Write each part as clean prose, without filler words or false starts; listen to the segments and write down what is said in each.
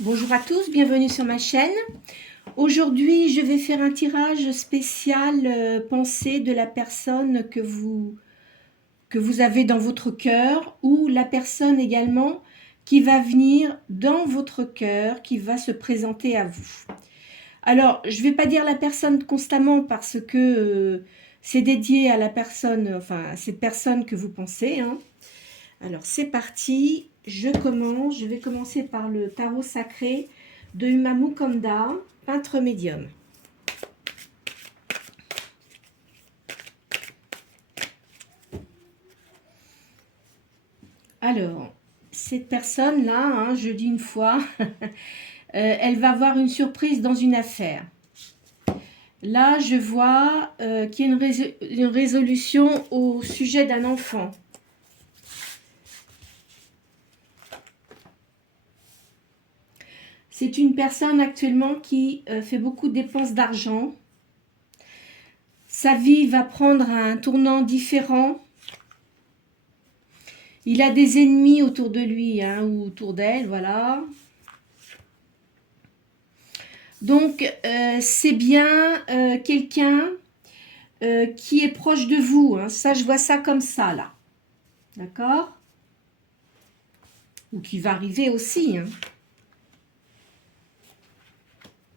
Bonjour à tous, bienvenue sur ma chaîne. Aujourd'hui, je vais faire un tirage spécial pensée de la personne que vous avez dans votre cœur ou la personne également qui va venir dans votre cœur, qui va se présenter à vous. Alors, je ne vais pas dire la personne constamment parce que c'est dédié à la personne, enfin à cette personne que vous pensez, hein. Alors, c'est parti, je commence. Je vais commencer par le tarot sacré de Humamu Kanda, peintre médium. Alors, cette personne-là, hein, je dis une fois, elle va avoir une surprise dans une affaire. Là, je vois qu'il y a une résolution au sujet d'un enfant. C'est une personne actuellement qui fait beaucoup de dépenses d'argent. Sa vie va prendre un tournant différent. Il a des ennemis autour de lui, hein, ou autour d'elle, voilà. Donc, c'est bien quelqu'un qui est proche de vous. Hein. Ça, je vois ça comme ça, là. D'accord? Ou qui va arriver aussi. Hein.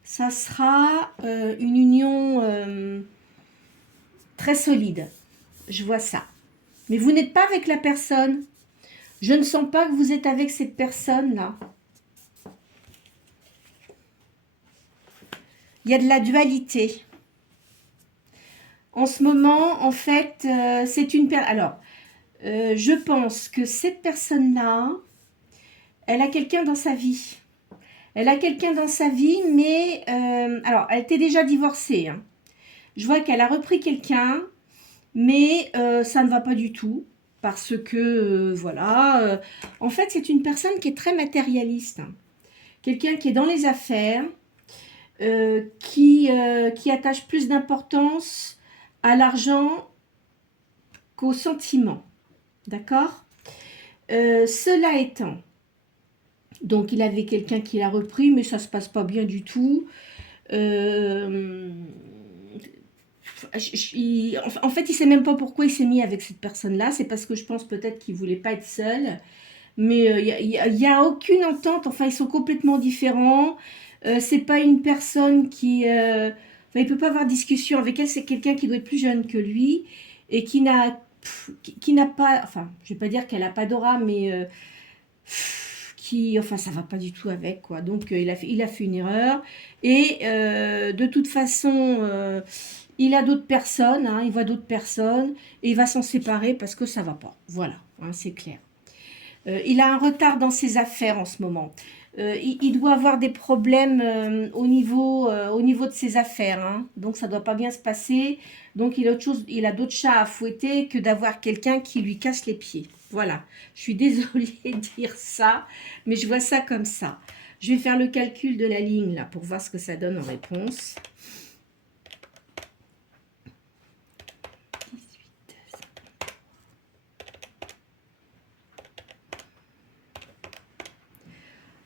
Ça sera une union très solide. Je vois ça. Mais vous n'êtes pas avec la personne. Je ne sens pas que vous êtes avec cette personne-là. Il y a de la dualité. En ce moment, en fait, c'est une personne... Alors, je pense que cette personne-là, elle a quelqu'un dans sa vie. Elle a quelqu'un dans sa vie, mais... alors, elle était déjà divorcée. Hein. Je vois qu'elle a repris quelqu'un, mais ça ne va pas du tout. Parce que, voilà... en fait, c'est une personne qui est très matérialiste. Hein. Quelqu'un qui est dans les affaires, qui attache plus d'importance à l'argent qu'aux sentiments. D'accord? Cela étant, donc il avait quelqu'un qui l'a repris, mais ça ne se passe pas bien du tout. En fait, il ne sait même pas pourquoi il s'est mis avec cette personne-là. C'est parce que je pense peut-être qu'il ne voulait pas être seul. Mais il n'y a aucune entente. Enfin, ils sont complètement différents. C'est pas une personne qui... enfin, il ne peut pas avoir discussion avec elle. C'est quelqu'un qui doit être plus jeune que lui et qui n'a pas... Enfin, je ne vais pas dire qu'elle n'a pas d'aura, mais... enfin, ça va pas du tout avec, quoi. Donc, il a fait une erreur. Et de toute façon, il a d'autres personnes, hein, il voit d'autres personnes, et il va s'en séparer parce que ça va pas. Voilà, hein, c'est clair. Il a un retard dans ses affaires en ce moment. Il doit avoir des problèmes au niveau de ses affaires. Hein. Donc, ça ne doit pas bien se passer. Donc, il a d'autres chats à fouetter que d'avoir quelqu'un qui lui casse les pieds. Voilà. Je suis désolée de dire ça, mais je vois ça comme ça. Je vais faire le calcul de la ligne, là, pour voir ce que ça donne en réponse.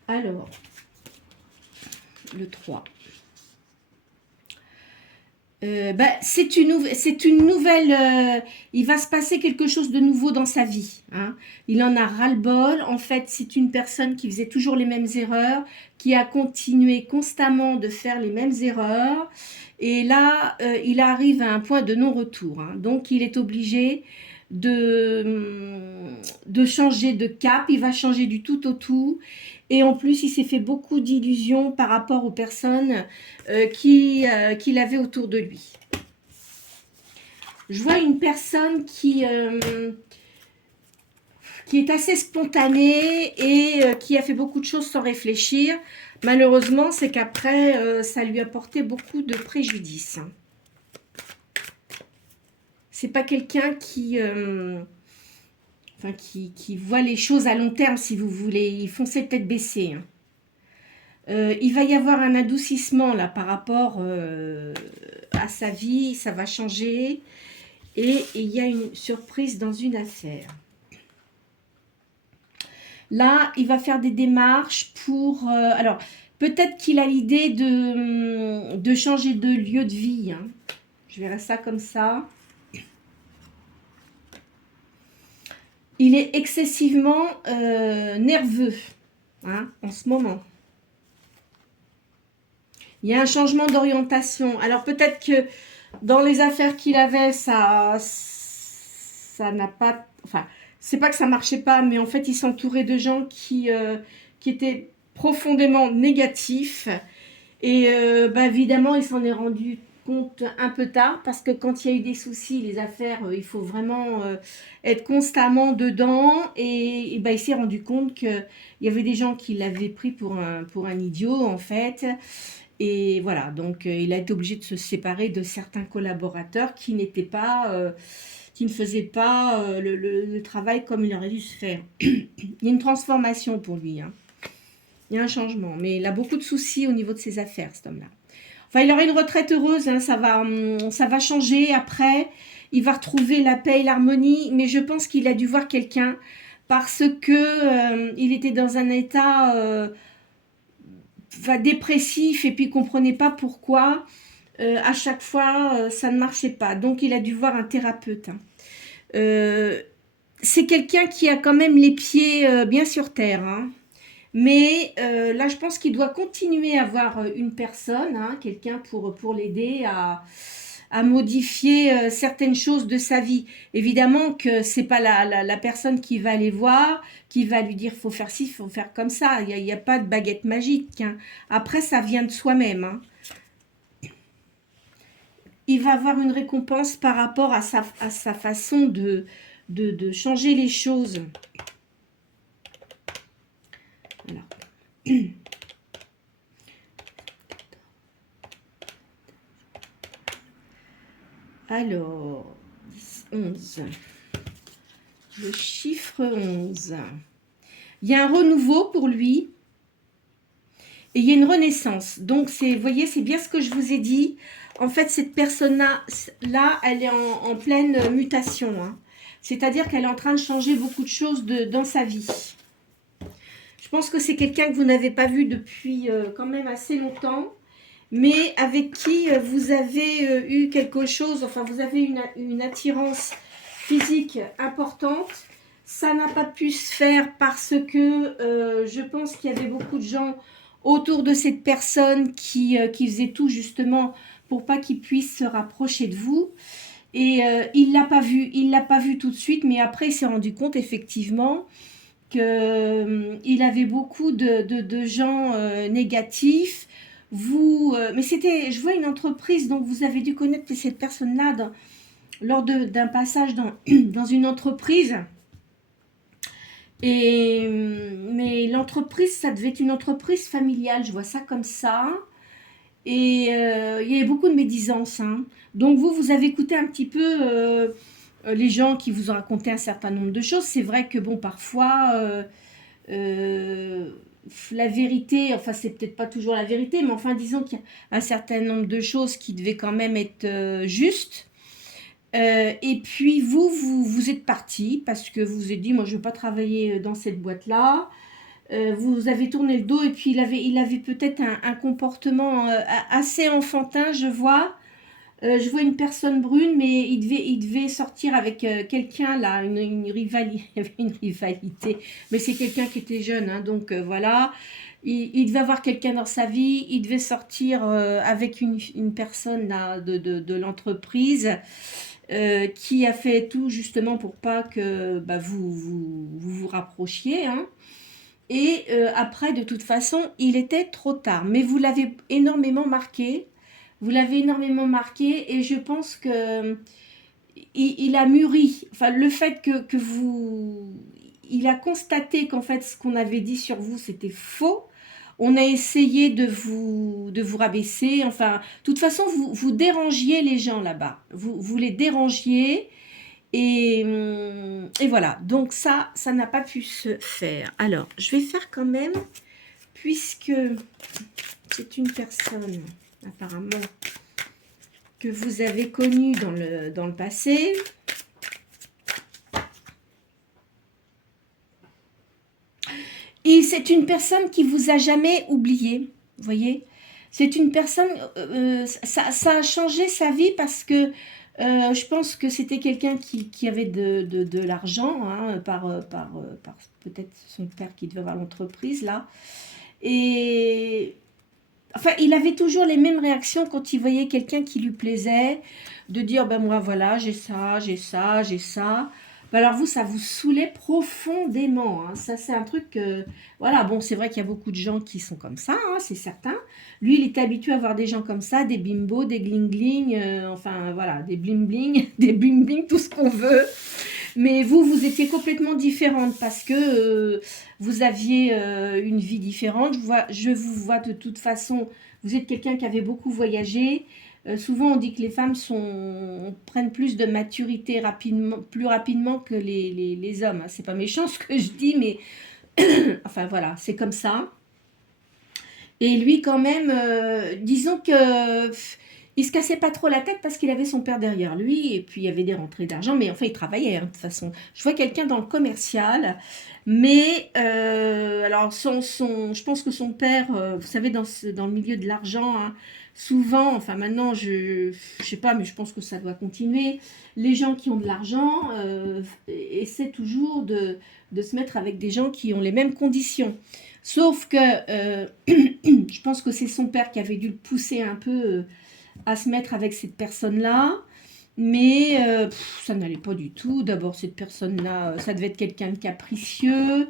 Alors, le 3. C'est une nouvelle, il va se passer quelque chose de nouveau dans sa vie. Hein. Il en a ras-le-bol. En fait, c'est une personne qui faisait toujours les mêmes erreurs, qui a continué constamment de faire les mêmes erreurs. Et là, il arrive à un point de non-retour. Hein. Donc, il est obligé de changer de cap. Il va changer du tout au tout. Et en plus, il s'est fait beaucoup d'illusions par rapport aux personnes qu'il avait autour de lui. Je vois une personne qui est assez spontanée et qui a fait beaucoup de choses sans réfléchir. Malheureusement, c'est qu'après, ça lui a porté beaucoup de préjudice. C'est pas quelqu'un qui voit les choses à long terme, si vous voulez. Ils foncent tête baissée. Hein. Il va y avoir un adoucissement là par rapport à sa vie, ça va changer et il y a une surprise dans une affaire. Là, il va faire des démarches pour... alors, peut-être qu'il a l'idée de changer de lieu de vie. Hein. Je verrai ça comme ça. Il est excessivement nerveux hein, en ce moment. Il y a un changement d'orientation. Alors peut-être que dans les affaires qu'il avait, ça n'a pas... Enfin, c'est pas que ça marchait pas, mais en fait, il s'entourait de gens qui étaient profondément négatifs. Et bah, évidemment, il s'en est rendu compte un peu tard, parce que quand il y a eu des soucis, les affaires, il faut vraiment être constamment dedans. Et bah, il s'est rendu compte qu'il y avait des gens qui l'avaient pris pour un idiot, en fait. Et voilà, donc il a été obligé de se séparer de certains collaborateurs qui n'étaient pas, qui ne faisaient pas le travail comme il aurait dû se faire. Il y a une transformation pour lui, hein. Il y a un changement, mais il a beaucoup de soucis au niveau de ses affaires, cet homme-là. Enfin, il aura une retraite heureuse, hein, ça va changer après. Il va retrouver la paix et l'harmonie, mais je pense qu'il a dû voir quelqu'un parce que il était dans un état dépressif et puis il comprenait pas pourquoi à chaque fois ça ne marchait pas. Donc il a dû voir un thérapeute. Hein. C'est quelqu'un qui a quand même les pieds bien sur terre. Hein. Mais là, je pense qu'il doit continuer à avoir une personne, hein, quelqu'un pour l'aider à modifier certaines choses de sa vie. Évidemment que c'est pas la personne qui va aller voir, qui va lui dire faut faire ci, faut faire comme ça. Il y a pas de baguette magique. Hein. Après, ça vient de soi-même. Hein. Il va avoir une récompense par rapport à sa façon de changer les choses. Voilà. Alors, 11. Le chiffre 11. Il y a un renouveau pour lui. Et il y a une renaissance. Donc, vous voyez, c'est bien ce que je vous ai dit. En fait, cette personne-là, elle est en pleine mutation. Hein. C'est-à-dire qu'elle est en train de changer beaucoup de choses dans sa vie. Je pense que c'est quelqu'un que vous n'avez pas vu depuis quand même assez longtemps, mais avec qui vous avez eu quelque chose, enfin vous avez une attirance physique importante. Ça n'a pas pu se faire parce que je pense qu'il y avait beaucoup de gens autour de cette personne qui faisaient tout justement pour pas qu'il puisse se rapprocher de vous. Et il l'a pas vu tout de suite, mais après il s'est rendu compte effectivement qu'il avait beaucoup de gens négatifs. Mais je vois une entreprise, donc vous avez dû connaître cette personne-là lors d'un passage dans une entreprise. Mais l'entreprise, ça devait être une entreprise familiale, je vois ça comme ça. Et il y avait beaucoup de médisance. Hein. Donc vous avez écouté un petit peu les gens qui vous ont raconté un certain nombre de choses. C'est vrai que bon, parfois, la vérité, enfin c'est peut-être pas toujours la vérité, mais enfin disons qu'il y a un certain nombre de choses qui devaient quand même être justes. Et puis vous êtes parti parce que vous vous êtes dit, moi je veux pas travailler dans cette boîte-là. Vous avez tourné le dos et puis il avait peut-être un comportement assez enfantin, je vois. Je vois une personne brune, mais il devait sortir avec quelqu'un là, une rivalité. Il y avait une rivalité, mais c'est quelqu'un qui était jeune, hein, donc voilà. Il devait avoir quelqu'un dans sa vie. Il devait sortir avec une personne là, de l'entreprise qui a fait tout justement pour pas que bah, vous rapprochiez. Hein. Et après, de toute façon, il était trop tard. Mais vous l'avez énormément marqué. Vous l'avez énormément marqué et je pense que il a mûri. Enfin, le fait que vous... Il a constaté qu'en fait, ce qu'on avait dit sur vous, c'était faux. On a essayé de vous rabaisser. Enfin, de toute façon, vous dérangiez les gens là-bas. Vous les dérangiez. Et voilà. Donc ça n'a pas pu se faire. Alors, je vais faire quand même, puisque c'est une personne apparemment que vous avez connue dans le passé. c'est une personne qui vous a jamais oublié, vous voyez. C'est une personne, ça a changé sa vie parce que je pense que c'était quelqu'un qui avait de l'argent, hein, par peut-être son père qui devait avoir l'entreprise, là. Et enfin, il avait toujours les mêmes réactions quand il voyait quelqu'un qui lui plaisait, de dire, ben moi, voilà, j'ai ça, j'ai ça, j'ai ça. Ben alors vous, ça vous saoulait profondément, hein. Ça, c'est un truc que... Voilà, bon, c'est vrai qu'il y a beaucoup de gens qui sont comme ça, hein, c'est certain. Lui, il était habitué à voir des gens comme ça, des bimbos, des gling-gling, enfin, voilà, des bling-bling, des bling-bling, tout ce qu'on veut. Mais vous, vous étiez complètement différente parce que vous aviez une vie différente. Je vous vois de toute façon, vous êtes quelqu'un qui avait beaucoup voyagé. Souvent, on dit que les femmes prennent plus de maturité rapidement, plus rapidement que les hommes. C'est pas méchant ce que je dis, mais enfin voilà, c'est comme ça. Et lui, quand même, disons que il se cassait pas trop la tête parce qu'il avait son père derrière lui et puis il y avait des rentrées d'argent. Mais enfin, il travaillait, hein, de toute façon. Je vois quelqu'un dans le commercial, mais alors je pense que son père, vous savez, dans le milieu de l'argent, hein, souvent, enfin maintenant, je sais pas, mais je pense que ça doit continuer. Les gens qui ont de l'argent essaient toujours de se mettre avec des gens qui ont les mêmes conditions. Sauf que je pense que c'est son père qui avait dû le pousser un peu à se mettre avec cette personne-là. Mais ça n'allait pas du tout. D'abord, cette personne-là, ça devait être quelqu'un de capricieux,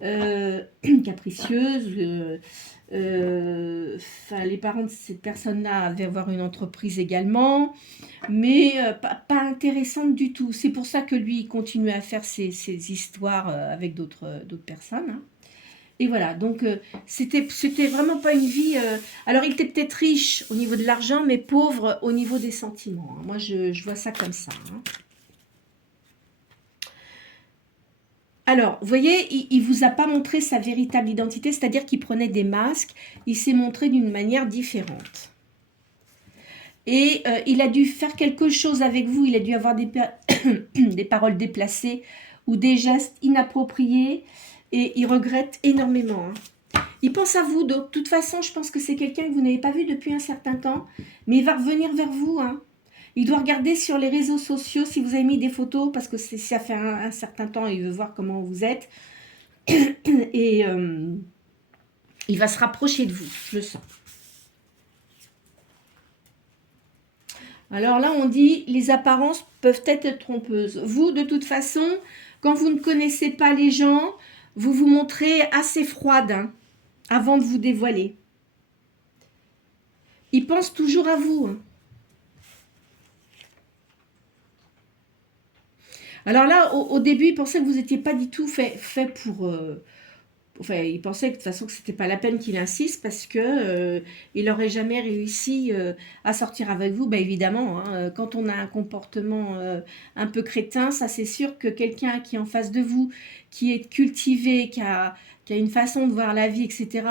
capricieuse. Les parents de cette personne-là avaient avoir une entreprise également, mais pas intéressante du tout. C'est pour ça que lui, il continuait à faire ses histoires avec d'autres personnes, hein. Et voilà, donc c'était vraiment pas une vie... alors, il était peut-être riche au niveau de l'argent, mais pauvre au niveau des sentiments, hein. Moi, je vois ça comme ça, hein. Alors, vous voyez, il ne vous a pas montré sa véritable identité, c'est-à-dire qu'il prenait des masques, il s'est montré d'une manière différente. Et il a dû faire quelque chose avec vous, il a dû avoir des paroles déplacées ou des gestes inappropriés, et il regrette énormément, hein. Il pense à vous, de toute façon, je pense que c'est quelqu'un que vous n'avez pas vu depuis un certain temps, mais il va revenir vers vous, hein. Il doit regarder sur les réseaux sociaux si vous avez mis des photos, parce que ça fait un certain temps, il veut voir comment vous êtes. Et il va se rapprocher de vous, je le sens. Alors là, on dit, les apparences peuvent être trompeuses. Vous, de toute façon, quand vous ne connaissez pas les gens, vous vous montrez assez froide, hein, avant de vous dévoiler. Ils pensent toujours à vous, hein. Alors là, au début, il pensait que vous n'étiez pas du tout fait pour... enfin, il pensait que de toute façon que c'était pas la peine qu'il insiste parce que il n'aurait jamais réussi à sortir avec vous. Ben évidemment, hein, quand on a un comportement un peu crétin, ça c'est sûr que quelqu'un qui est en face de vous, qui est cultivé, qui a une façon de voir la vie, etc.,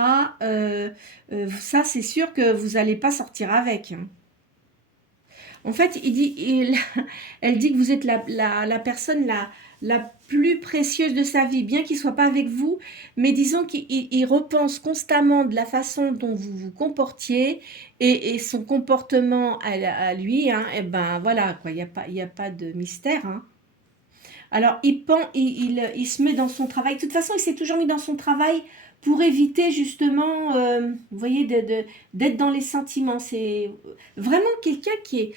ça c'est sûr que vous n'allez pas sortir avec, hein. En fait, elle dit que vous êtes la personne la plus précieuse de sa vie, bien qu'il ne soit pas avec vous, mais disons qu'il repense constamment de la façon dont vous vous comportiez et son comportement à lui, hein, et ben voilà, quoi, il y a pas de mystère, hein. Alors, il se met dans son travail. De toute façon, il s'est toujours mis dans son travail pour éviter justement, vous voyez, d'être dans les sentiments. C'est vraiment quelqu'un qui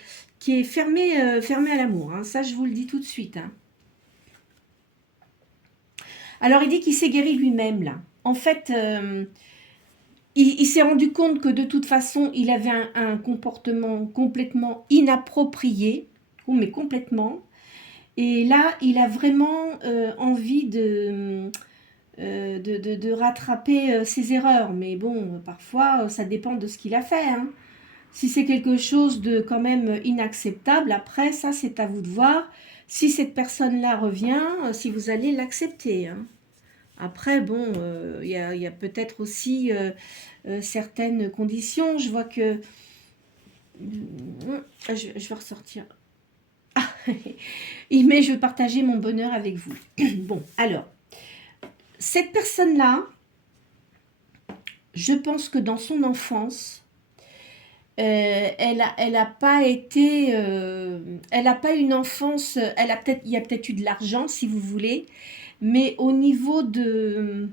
est fermé à l'amour, hein. Ça, je vous le dis tout de suite, hein. Alors, il dit qu'il s'est guéri lui-même, là. En fait, il s'est rendu compte que de toute façon, il avait un comportement complètement inapproprié, mais complètement. Et là, il a vraiment envie de rattraper ses erreurs. Mais bon, parfois, ça dépend de ce qu'il a fait, hein. Si c'est quelque chose de quand même inacceptable, après, ça, c'est à vous de voir. Si cette personne-là revient, si vous allez l'accepter, hein. Après, bon, il y a peut-être aussi certaines conditions. Je vois que... je vais ressortir. Ah, mais je veux partager mon bonheur avec vous. Bon, alors, cette personne-là, je pense que dans son enfance, elle a pas été, elle a pas une enfance, il y a peut-être eu de l'argent si vous voulez, mais au niveau de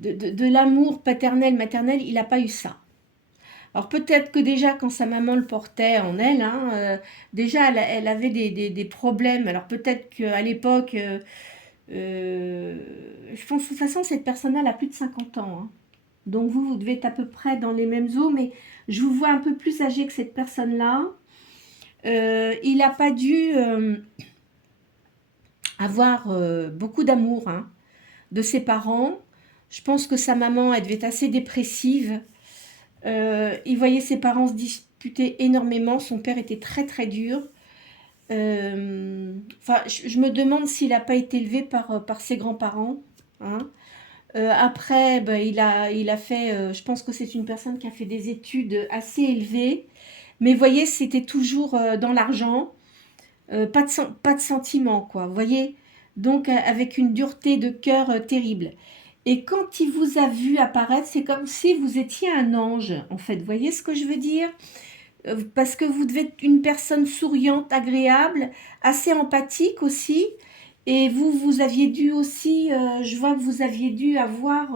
l'amour paternel, maternel, il n'a pas eu ça. Alors peut-être que déjà quand sa maman le portait en elle, hein, déjà elle avait des problèmes. Alors peut-être qu'à l'époque, je pense de toute façon cette personne-là elle a plus de 50 ans, hein. Donc vous devez être à peu près dans les mêmes eaux, mais je vous vois un peu plus âgé que cette personne-là. Il n'a pas dû avoir beaucoup d'amour, hein, de ses parents. Je pense que sa maman, elle devait être assez dépressive. Il voyait ses parents se disputer énormément. Son père était très très dur. Enfin, je me demande s'il n'a pas été élevé par ses grands-parents, hein. Après, ben, il a fait, je pense que c'est une personne qui a fait des études assez élevées. Mais vous voyez, c'était toujours dans l'argent, pas de sentiments, quoi. Vous voyez, donc avec une dureté de cœur terrible. Et quand il vous a vu apparaître, c'est comme si vous étiez un ange, en fait. Vous voyez ce que je veux dire? Parce que vous devez être une personne souriante, agréable, assez empathique aussi. Et vous aviez dû aussi, je vois que vous aviez dû avoir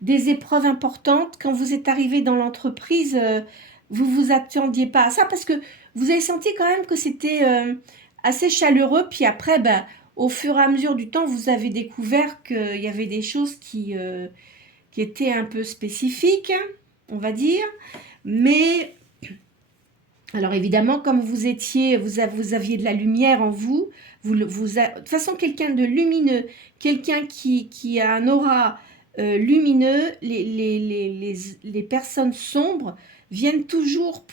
des épreuves importantes. Quand vous êtes arrivé dans l'entreprise, vous vous attendiez pas à ça parce que vous avez senti quand même que c'était assez chaleureux. Puis après, ben, au fur et à mesure du temps, vous avez découvert qu'il y avait des choses qui étaient un peu spécifiques, on va dire. Mais alors évidemment, comme vous étiez, vous aviez de la lumière en vous, de toute façon, quelqu'un de lumineux, quelqu'un qui a un aura lumineux, les personnes sombres viennent toujours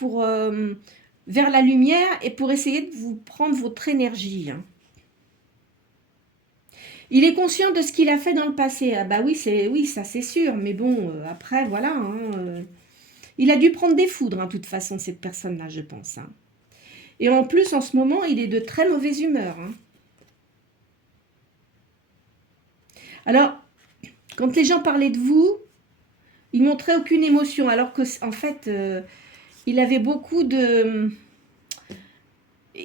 vers la lumière et pour essayer de vous prendre votre énergie, hein. Il est conscient de ce qu'il a fait dans le passé. Ah bah oui, ça c'est sûr. Mais bon, après, voilà, hein, il a dû prendre des foudres, hein, de toute façon, cette personne-là, je pense, hein. Et en plus, en ce moment, il est de très mauvaise humeur, hein. Alors, quand les gens parlaient de vous, il montrait aucune émotion, alors que en fait, il avait beaucoup de...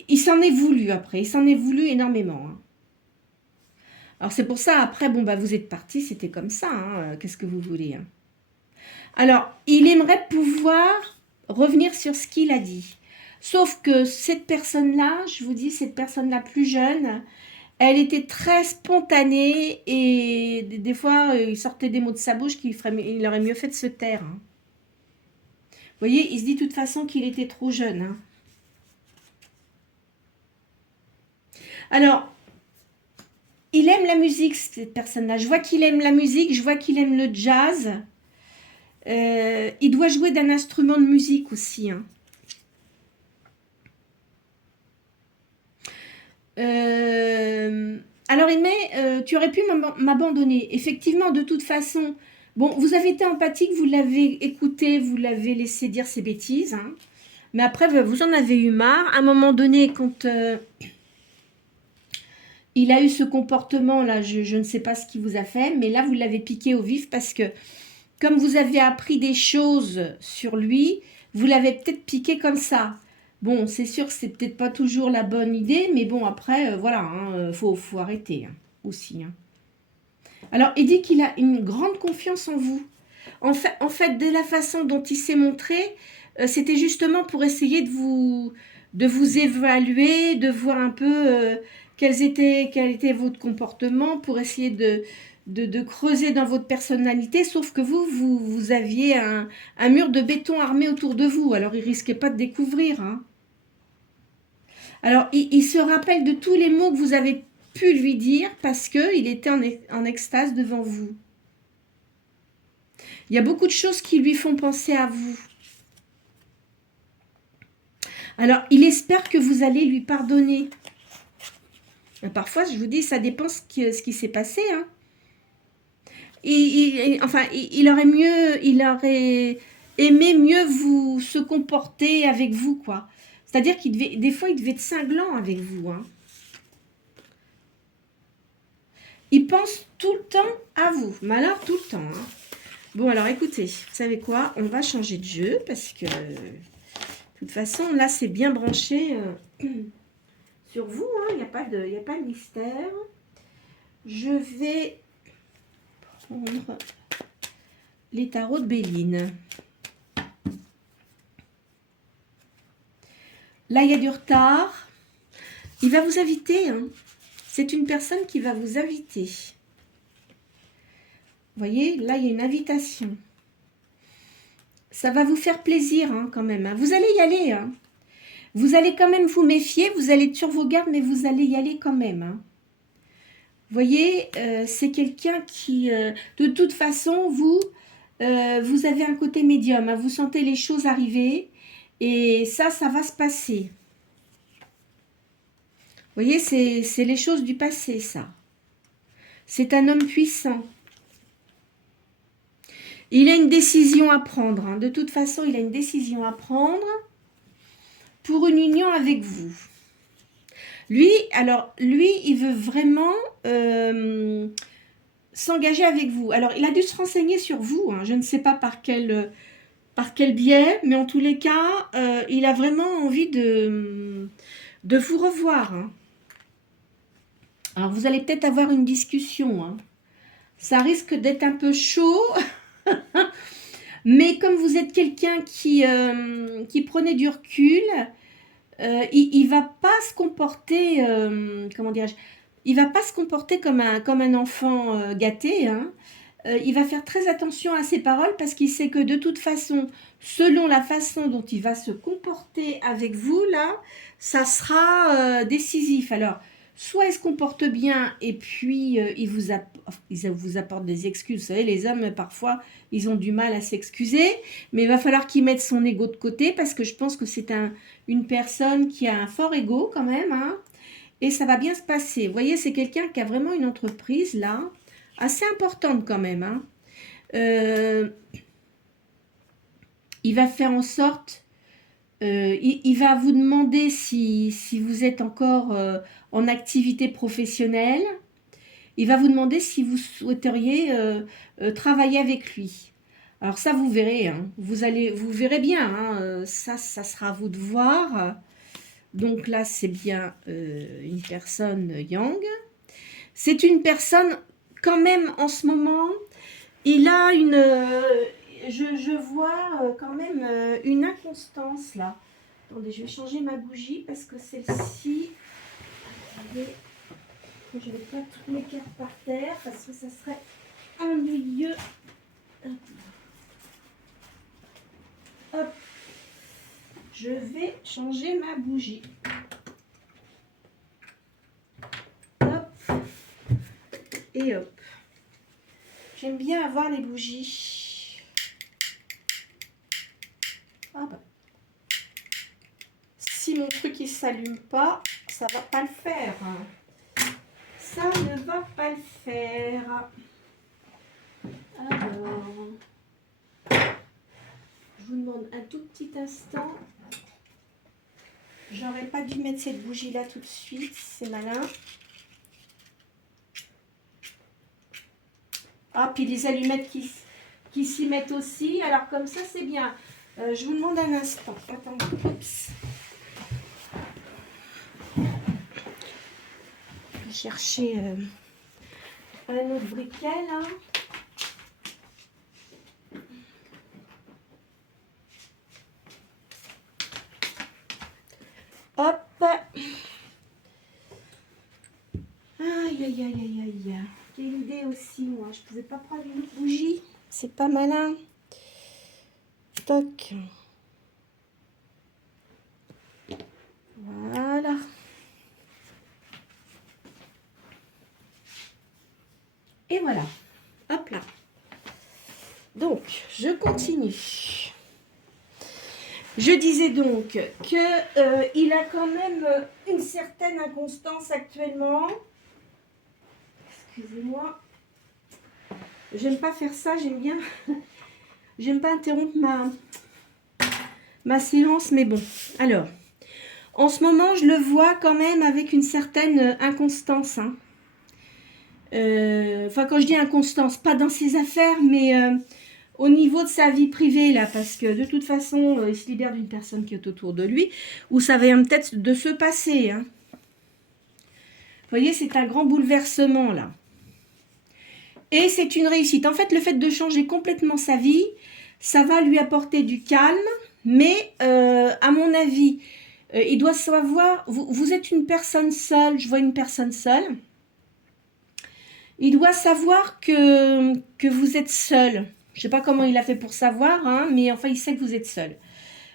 Il s'en est voulu après, il s'en est voulu énormément, hein. Alors c'est pour ça, après, bon, bah vous êtes partis, c'était comme ça, hein, qu'est-ce que vous voulez, hein. Alors, il aimerait pouvoir revenir sur ce qu'il a dit. Sauf que cette personne-là, je vous dis, cette personne-là plus jeune, elle était très spontanée et des fois, il sortait des mots de sa bouche il aurait mieux fait de se taire, hein. Vous voyez, il se dit de toute façon qu'il était trop jeune, hein. Alors, il aime la musique, cette personne-là. Je vois qu'il aime la musique, je vois qu'il aime le jazz. Il doit jouer d'un instrument de musique aussi, hein. Alors il met, tu aurais pu m'abandonner. Effectivement, de toute façon, bon, vous avez été empathique, vous l'avez écouté, vous l'avez laissé dire ses bêtises, hein. Mais après, vous en avez eu marre. À un moment donné, quand il a eu ce comportement-là, je ne sais pas ce qu'il vous a fait, mais là, vous l'avez piqué au vif parce que, comme vous avez appris des choses sur lui, vous l'avez peut-être piqué comme ça. Bon, c'est sûr que c'est peut-être pas toujours la bonne idée, mais bon, après, voilà, hein, faut arrêter, hein, aussi, hein. Alors, il dit qu'il a une grande confiance en vous. En fait, de la façon dont il s'est montré, c'était justement pour essayer de vous évaluer, de voir un peu quel était votre comportement, pour essayer de creuser dans votre personnalité, sauf que vous aviez un mur de béton armé autour de vous, alors il risquait pas de découvrir, hein. Alors, il se rappelle de tous les mots que vous avez pu lui dire parce qu'il était en extase devant vous. Il y a beaucoup de choses qui lui font penser à vous. Alors, il espère que vous allez lui pardonner. Parfois, je vous dis, ça dépend ce qui s'est passé, hein. Il aurait aimé mieux se comporter avec vous, quoi. C'est-à-dire des fois, il devait être cinglant avec vous, hein. Il pense tout le temps à vous, mais alors tout le temps, hein. Bon, alors écoutez, vous savez quoi? On va changer de jeu parce que, de toute façon, là, c'est bien branché sur vous. Il n'y a pas de mystère. Je vais prendre les tarots de Béline. Là, il y a du retard. Il va vous inviter. Hein. C'est une personne qui va vous inviter. Vous voyez, là, il y a une invitation. Ça va vous faire plaisir hein, quand même. Hein. Vous allez y aller. Hein. Vous allez quand même vous méfier. Vous allez être sur vos gardes, mais vous allez y aller quand même. Hein. Vous voyez, c'est quelqu'un qui, de toute façon, vous avez un côté médium. Hein. Vous sentez les choses arriver. Et ça va se passer. Vous voyez, c'est les choses du passé, ça. C'est un homme puissant. Il a une décision à prendre. Hein. De toute façon, il a une décision à prendre pour une union avec vous. Lui, il veut vraiment s'engager avec vous. Alors, il a dû se renseigner sur vous. Hein. Je ne sais pas par quel biais, mais en tous les cas, il a vraiment envie de vous revoir. Hein. Alors, vous allez peut-être avoir une discussion. Hein. Ça risque d'être un peu chaud. Mais comme vous êtes quelqu'un qui prenait du recul, il va pas se comporter, comment dirais-je, il va pas se comporter comme un enfant gâté. Hein. Il va faire très attention à ses paroles parce qu'il sait que de toute façon, selon la façon dont il va se comporter avec vous, là, ça sera décisif. Alors, soit il se comporte bien et puis il vous apporte des excuses. Vous savez, les hommes, parfois, ils ont du mal à s'excuser, mais il va falloir qu'il mette son ego de côté parce que je pense que c'est une personne qui a un fort ego quand même, hein, et ça va bien se passer. Vous voyez, c'est quelqu'un qui a vraiment une entreprise, là, assez importante quand même. Hein. Il va faire en sorte, il va vous demander si vous êtes encore en activité professionnelle. Il va vous demander si vous souhaiteriez travailler avec lui. Alors ça, vous verrez. Hein. Vous verrez bien. Hein. Ça sera à vous de voir. Donc là, c'est bien une personne yang. C'est une personne, quand même, en ce moment, il a une... je vois quand même une inconstance, là. Attendez, je vais changer ma bougie parce que celle-ci... Attendez, je vais pas toutes mes cartes par terre parce que ça serait ennuyeux. Hop. Je vais changer ma bougie. Hop. Et hop. J'aime bien avoir les bougies. Ah bah. Si mon truc il s'allume pas, ça va pas le faire. Ça ne va pas le faire. Alors, je vous demande un tout petit instant. J'aurais pas dû mettre cette bougie là tout de suite, c'est malin. Ah, puis les allumettes qui s'y mettent aussi. Alors comme ça, c'est bien. Je vous demande un instant. Attendez. Oups. Je vais chercher un autre briquet là. Hop. Aïe, aïe, aïe, aïe, aïe. Quelle idée aussi, moi. Je ne pouvais pas prendre une autre bougie. C'est pas malin. Toc. Voilà. Et voilà. Hop là. Donc, je continue. Je disais donc que il a quand même une certaine inconstance actuellement. Excusez-moi. J'aime pas faire ça, j'aime pas interrompre ma séance, mais bon. Alors, en ce moment, je le vois quand même avec une certaine inconstance. Hein. Enfin, quand je dis inconstance, pas dans ses affaires, mais au niveau de sa vie privée, là, parce que de toute façon, il se libère d'une personne qui est autour de lui, ou ça vient peut-être de se passer. Hein. Vous voyez, c'est un grand bouleversement, là. Et c'est une réussite. En fait, le fait de changer complètement sa vie, ça va lui apporter du calme, mais à mon avis, il doit savoir, vous êtes une personne seule, je vois une personne seule, il doit savoir que vous êtes seul. Je ne sais pas comment il a fait pour savoir, hein, mais enfin, il sait que vous êtes seul.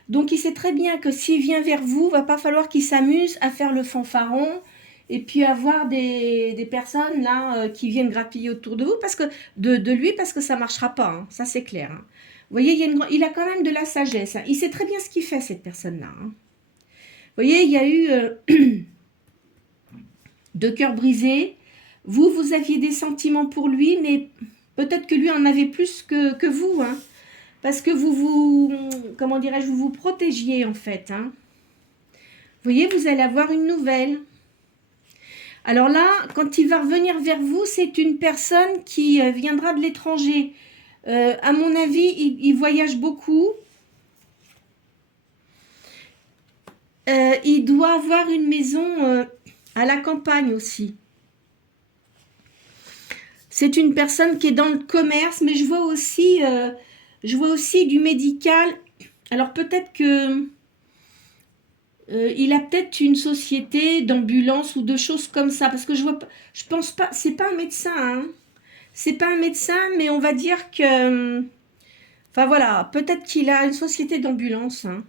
Donc, il sait très bien que s'il vient vers vous, il ne va pas falloir qu'il s'amuse à faire le fanfaron et puis avoir des personnes là qui viennent grappiller autour de vous, parce que de lui, parce que ça ne marchera pas, hein, ça c'est clair. Hein. Vous voyez, il a quand même de la sagesse. Hein. Il sait très bien ce qu'il fait, cette personne-là. Hein. Vous voyez, il y a eu deux cœurs brisés. Vous aviez des sentiments pour lui, mais peut-être que lui en avait plus que vous, hein, parce que comment dirais-je, vous vous protégiez en fait. Hein. Vous voyez, vous allez avoir une nouvelle. Alors là, quand il va revenir vers vous, c'est une personne qui viendra de l'étranger. À mon avis, il voyage beaucoup. Il doit avoir une maison à la campagne aussi. C'est une personne qui est dans le commerce, mais je vois aussi du médical. Alors peut-être que il a peut-être une société d'ambulance ou de choses comme ça, parce que je pense pas, c'est pas un médecin, hein. C'est pas un médecin, mais on va dire que, enfin voilà, peut-être qu'il a une société d'ambulance. Hein.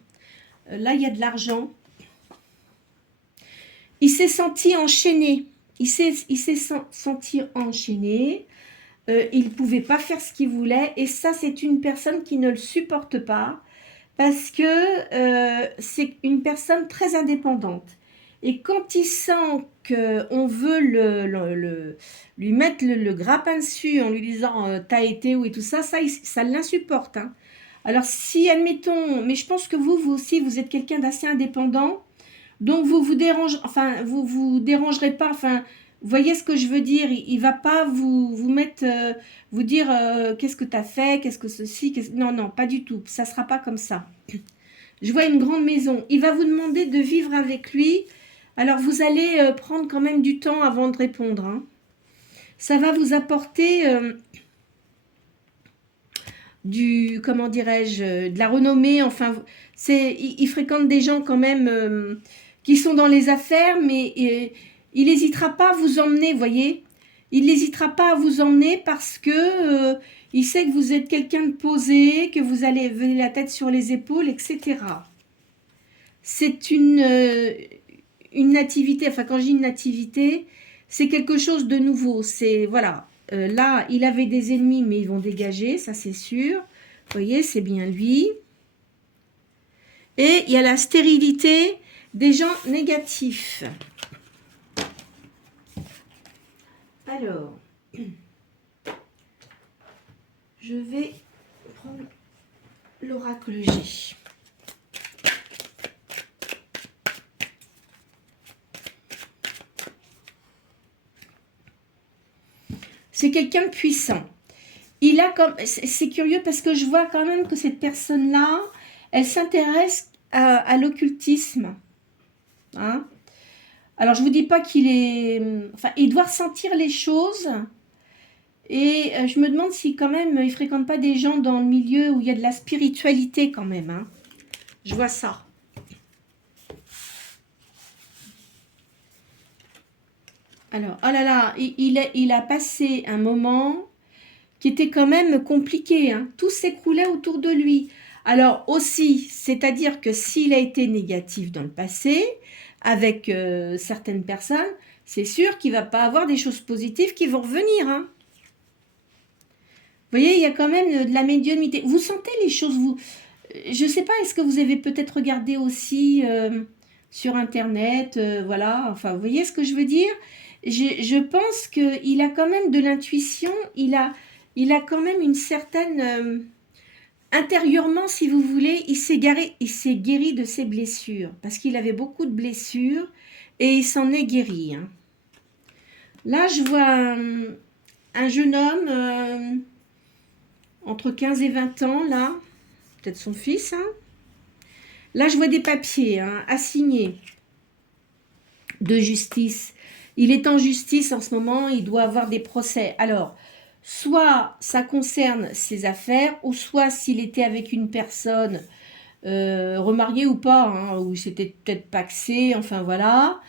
Là, il y a de l'argent. Il s'est senti enchaîné. Il s'est senti enchaîné. Il ne pouvait pas faire ce qu'il voulait. Et ça, c'est une personne qui ne le supporte pas. Parce que c'est une personne très indépendante. Et quand il sent qu'on veut lui mettre le grappin dessus en lui disant t'as été où et tout ça, ça l'insupporte. Hein. Alors si, admettons, mais je pense que vous aussi, vous êtes quelqu'un d'assez indépendant, donc vous dérangerez pas, enfin, vous voyez ce que je veux dire, il va pas vous mettre, vous dire qu'est-ce que tu as fait, qu'est-ce que ceci, non, pas du tout, ça sera pas comme ça. Je vois une grande maison, il va vous demander de vivre avec lui, alors vous allez prendre quand même du temps avant de répondre. Hein. Ça va vous apporter comment dirais-je, de la renommée, enfin, il fréquente des gens quand même qui sont dans les affaires, mais il n'hésitera pas à vous emmener, voyez. Il n'hésitera pas à vous emmener parce que il sait que vous êtes quelqu'un de posé, que vous allez venir la tête sur les épaules, etc. C'est une nativité, enfin quand je dis une nativité, c'est quelque chose de nouveau. C'est, voilà, là, il avait des ennemis, mais ils vont dégager, ça c'est sûr. Vous voyez, c'est bien lui. Et il y a la stérilité des gens négatifs. Alors, je vais prendre l'oracle G. C'est quelqu'un de puissant. Il a comme, c'est curieux parce que je vois quand même que cette personne-là, elle s'intéresse à l'occultisme. Hein? Alors, je ne vous dis pas qu'il est... Enfin, il doit ressentir les choses. Et je me demande si quand même, il ne fréquente pas des gens dans le milieu où il y a de la spiritualité quand même. Hein. Je vois ça. Alors, oh là là, il a passé un moment qui était quand même compliqué. Hein. Tout s'écroulait autour de lui. Alors aussi, c'est-à-dire que s'il a été négatif dans le passé, avec certaines personnes, c'est sûr qu'il ne va pas avoir des choses positives qui vont revenir. Hein. Vous voyez, il y a quand même de la médiumnité. Vous sentez les choses, je ne sais pas, est-ce que vous avez peut-être regardé aussi sur Internet, voilà, enfin, vous voyez ce que je veux dire? Je pense qu'il a quand même de l'intuition, il a quand même une certaine... intérieurement, si vous voulez, il s'est guéri de ses blessures, parce qu'il avait beaucoup de blessures, et il s'en est guéri. Hein. Là, je vois un jeune homme entre 15 et 20 ans, là. Peut-être son fils, hein. Là, je vois des papiers, hein, à signer de justice. Il est en justice en ce moment, il doit avoir des procès. Alors, soit ça concerne ses affaires, ou soit s'il était avec une personne remariée ou pas, hein, ou c'était peut-être pacsé, enfin voilà.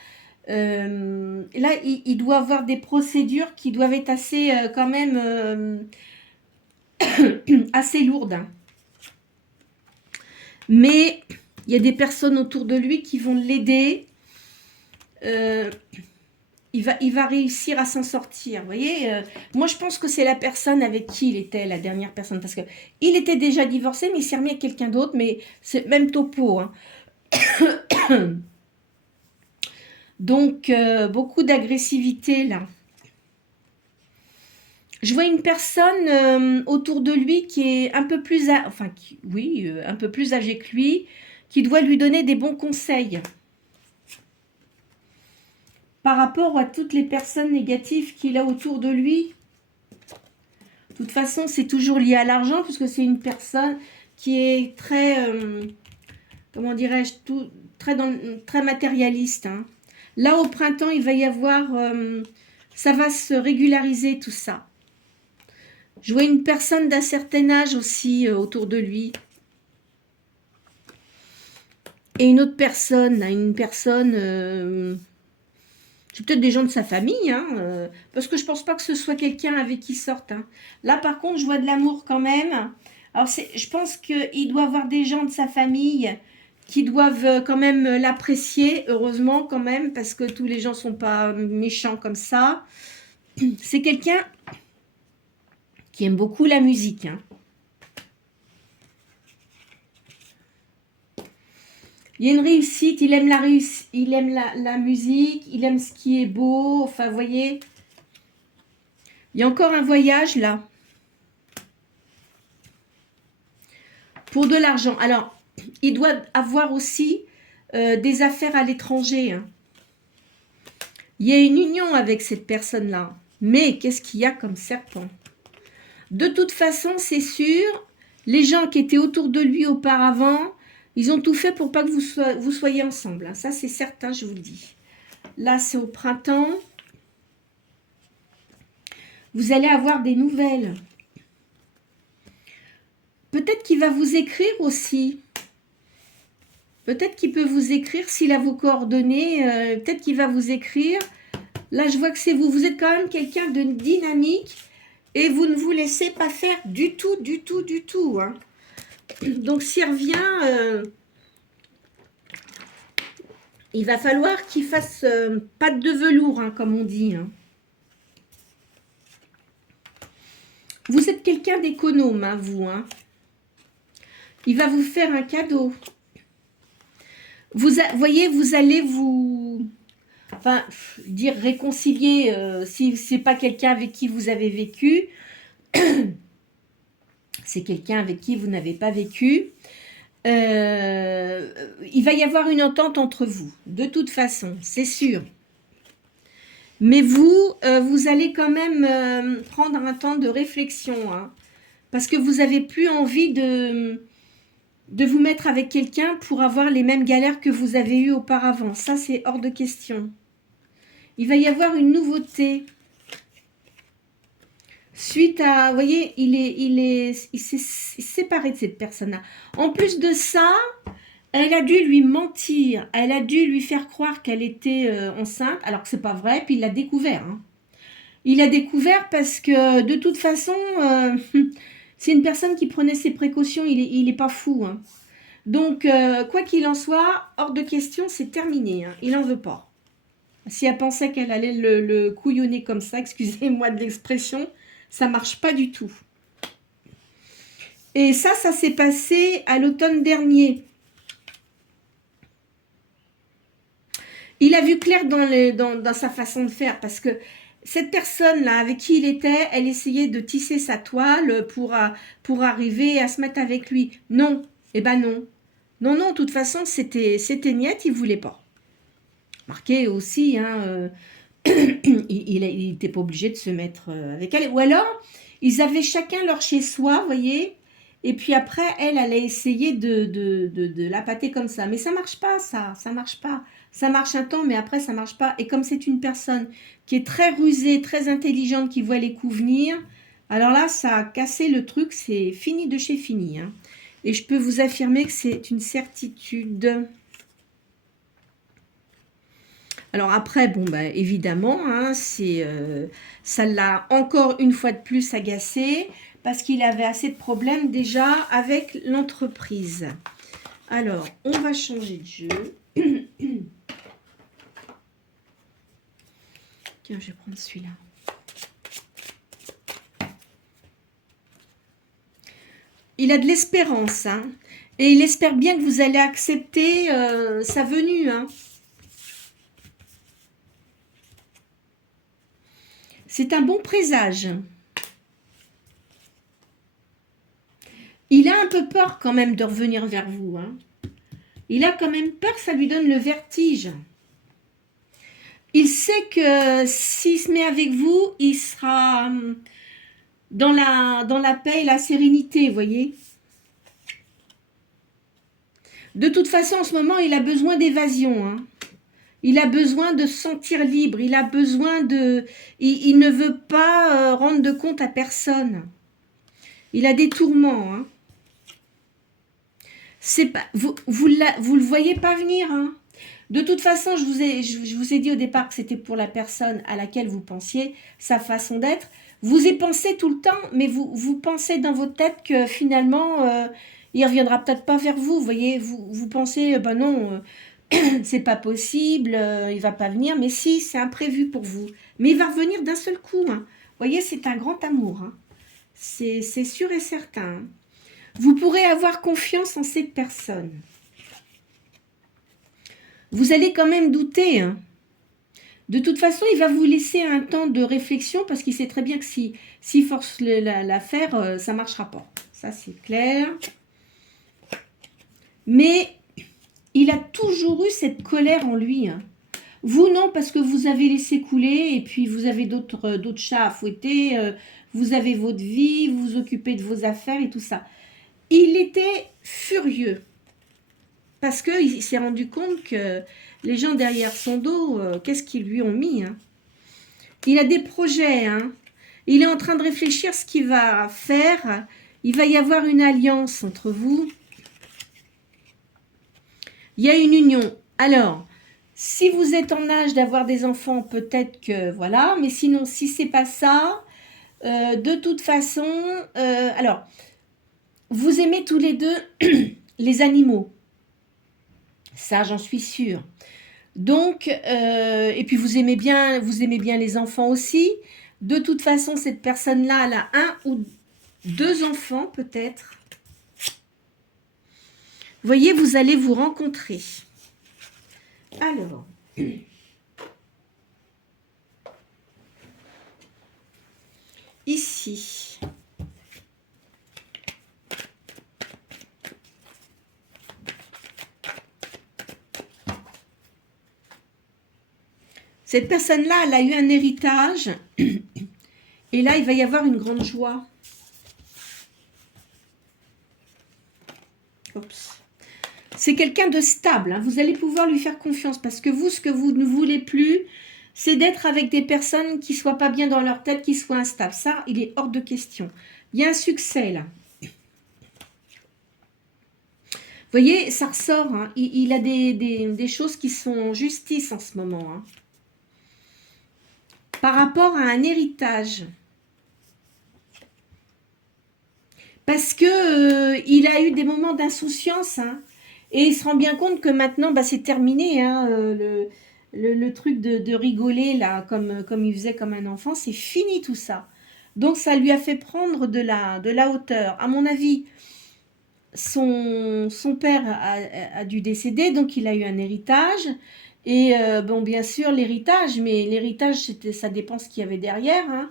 Là, il doit avoir des procédures qui doivent être assez, quand même, assez lourdes, hein. Mais il y a des personnes autour de lui qui vont l'aider. Il va réussir à s'en sortir. Vous voyez, moi, je pense que c'est la personne avec qui il était, la dernière personne. Parce que il était déjà divorcé, mais il s'est remis avec quelqu'un d'autre. Mais c'est même topo, hein. Donc, beaucoup d'agressivité, là. Je vois une personne autour de lui qui est un peu plus... un peu plus âgée que lui, qui doit lui donner des bons conseils. Par rapport à toutes les personnes négatives qu'il a autour de lui. De toute façon, c'est toujours lié à l'argent, puisque c'est une personne qui est très, comment dirais-je, très matérialiste, hein. Là, au printemps, il va y avoir, ça va se régulariser tout ça. Je vois une personne d'un certain âge aussi autour de lui. Et une autre personne, c'est peut-être des gens de sa famille, hein, parce que je pense pas que ce soit quelqu'un avec qui sorte, hein. Là, par contre, je vois de l'amour quand même. Alors, je pense qu'il doit avoir des gens de sa famille qui doivent quand même l'apprécier, heureusement quand même, parce que tous les gens sont pas méchants comme ça. C'est quelqu'un qui aime beaucoup la musique, hein. Il y a une réussite, il aime la musique, il aime ce qui est beau, enfin, vous voyez. Il y a encore un voyage, là. Pour de l'argent. Alors, il doit avoir aussi des affaires à l'étranger, hein. Il y a une union avec cette personne-là. Mais qu'est-ce qu'il y a comme serpent? De toute façon, c'est sûr, les gens qui étaient autour de lui auparavant, ils ont tout fait pour pas que vous soyez ensemble, hein. Ça, c'est certain, je vous le dis. Là, c'est au printemps. Vous allez avoir des nouvelles. Peut-être qu'il va vous écrire aussi. Peut-être qu'il peut vous écrire s'il a vos coordonnées. Peut-être qu'il va vous écrire. Là, je vois que c'est vous. Vous êtes quand même quelqu'un de dynamique et vous ne vous laissez pas faire du tout, du tout, du tout, hein. Donc, s'il revient, il va falloir qu'il fasse patte de velours, hein, comme on dit, hein. Vous êtes quelqu'un d'économe, hein, vous, hein. Il va vous faire un cadeau. Voyez, vous allez vous... Enfin, dire réconcilier, si c'est pas quelqu'un avec qui vous avez vécu, c'est quelqu'un avec qui vous n'avez pas vécu. Il va y avoir une entente entre vous, de toute façon, c'est sûr. Mais vous, vous allez quand même prendre un temps de réflexion, hein, parce que vous n'avez plus envie de vous mettre avec quelqu'un pour avoir les mêmes galères que vous avez eues auparavant. Ça, c'est hors de question. Il va y avoir une nouveauté. Suite à, vous voyez, il s'est séparé de cette personne-là. En plus de ça, elle a dû lui mentir. Elle a dû lui faire croire qu'elle était enceinte, alors que c'est pas vrai. Puis il l'a découvert, hein. Il l'a découvert parce que de toute façon, c'est une personne qui prenait ses précautions. Il est pas fou, hein. Donc, quoi qu'il en soit, hors de question, c'est terminé, hein. Il n'en veut pas. Si elle pensait qu'elle allait le couillonner comme ça, excusez-moi de l'expression, ça marche pas du tout. Et ça s'est passé à l'automne dernier. Il a vu clair dans sa façon de faire, parce que cette personne-là, avec qui il était, elle essayait de tisser sa toile pour arriver à se mettre avec lui. Non, eh ben non. Non, non, de toute façon, c'était niette, il voulait pas. Marqué aussi, hein, il n'était pas obligé de se mettre avec elle. Ou alors, Ils avaient chacun leur chez-soi, vous voyez. Et puis après, elle a essayé de l'appâter comme ça. Mais ça marche pas, ça marche pas. Ça marche un temps, mais après, ça marche pas. Et comme c'est une personne qui est très rusée, très intelligente, qui voit les coups venir, alors là, ça a cassé le truc, c'est fini de chez fini. Hein. Et je peux vous affirmer que c'est une certitude. Alors après, bon, bah, évidemment, hein, ça l'a encore une fois de plus agacé parce qu'il avait assez de problèmes déjà avec l'entreprise. Alors, on va changer de jeu. Tiens, je vais prendre celui-là. Il a de l'espérance, hein, et il espère bien que vous allez accepter sa venue, hein. C'est un bon présage. Il a un peu peur quand même de revenir vers vous. Hein. Il a quand même peur, ça lui donne le vertige. Il sait que s'il se met avec vous, il sera dans la paix et la sérénité, vous voyez. De toute façon, en ce moment, il a besoin d'évasion. Hein. Il a besoin de se sentir libre. Il a besoin de... Il ne veut pas rendre de compte à personne. Il a des tourments. Hein. C'est pas, vous le voyez pas venir. Hein. De toute façon, je vous ai dit au départ que c'était pour la personne à laquelle vous pensiez, sa façon d'être. Vous y pensez tout le temps, mais vous pensez dans votre tête que finalement, il reviendra peut-être pas vers vous. Vous voyez, vous pensez, ben non, c'est pas possible, il va pas venir. Mais si, c'est imprévu pour vous. Mais il va revenir d'un seul coup. Hein. Vous voyez, c'est un grand amour. Hein. C'est sûr et certain. Hein. Vous pourrez avoir confiance en cette personne. Vous allez quand même douter. Hein. De toute façon, il va vous laisser un temps de réflexion parce qu'il sait très bien que s'il force l'affaire, ça ne marchera pas. Ça, c'est clair. Mais il a toujours eu cette colère en lui. Hein. Vous, non, parce que vous avez laissé couler et puis vous avez d'autres chats à fouetter. Vous avez votre vie, vous vous occupez de vos affaires et tout ça. Il était furieux parce qu'il s'est rendu compte que les gens derrière son dos, qu'est-ce qu'ils lui ont mis. Hein. Il a des projets. Hein. Il est en train de réfléchir ce qu'il va faire. Il va y avoir une alliance entre vous. Il y a une union. Alors, si vous êtes en âge d'avoir des enfants, peut-être que voilà. Mais sinon, si c'est pas ça, de toute façon... alors, vous aimez tous les deux les animaux. Ça, j'en suis sûre. Donc, et puis vous aimez bien les enfants aussi. De toute façon, cette personne-là, elle a un ou deux enfants peut-être. Vous voyez, vous allez vous rencontrer. Alors, ici. Cette personne-là, elle a eu un héritage. Et là, il va y avoir une grande joie. Oups. C'est quelqu'un de stable. Hein. Vous allez pouvoir lui faire confiance. Parce que vous, ce que vous ne voulez plus, c'est d'être avec des personnes qui ne soient pas bien dans leur tête, qui soient instables. Ça, il est hors de question. Il y a un succès, là. Vous voyez, ça ressort. Hein. Il a des choses qui sont en justice en ce moment. Hein. Par rapport à un héritage. Parce que il a eu des moments d'insouciance. Hein. Et il se rend bien compte que maintenant, bah, c'est terminé. Hein, le truc de rigoler, là, comme il faisait comme un enfant, c'est fini tout ça. Donc, ça lui a fait prendre de la hauteur. À mon avis, son père a dû décéder, donc il a eu un héritage. Et bon, bien sûr, l'héritage, mais l'héritage, ça dépend ce qu'il y avait derrière. Hein,